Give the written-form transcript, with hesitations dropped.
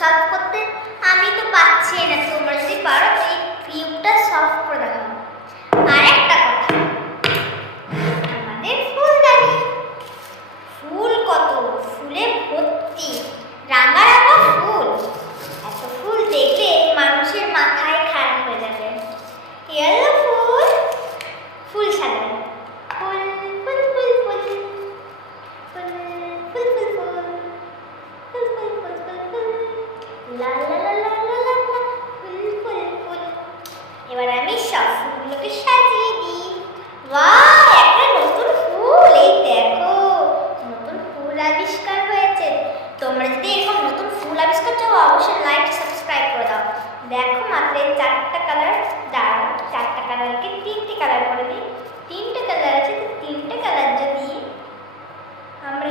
Solve করতে? আমি তো পাচ্ছি না, তোমরা যদি পারো এই কিউবটা সলভ করে দেখাও। আর একটা কথা, আমাদের ফুলদানি, ফুল কত, ফুলে ভর্তি, রাঙা রাঙা ফুল। এত ফুল দেখলে মানুষের মাথায় খারাপ হয়ে যাবে। ইয়েলো ফুল, ফুল সাজানো, ফুল ফুল ফুল ফুল ফুল ফুল ফুল ফুল ফুল ফুল ফুল ফুল ফুল লা লা লা লা লা লা লা, ফুল ফুল ফুল। এবার আমি সব ফুলগুলোকে সাজিয়ে দিই। বাহ, একটা নতুন ফুল, এই দেখো নতুন ফুল আবিষ্কার হয়েছে। তোমরা যদি এরকম নতুন ফুল আবিষ্কার চাও অবশ্যই লাইক সাবস্ক্রাইব করে দাও। দেখো মাত্র এই 4টা কালার, দাঁড়াও 4টা কালারকে 3টে কালার করে দিই। 3টে কালার আছে, তো 3টে কালার যদি আমরা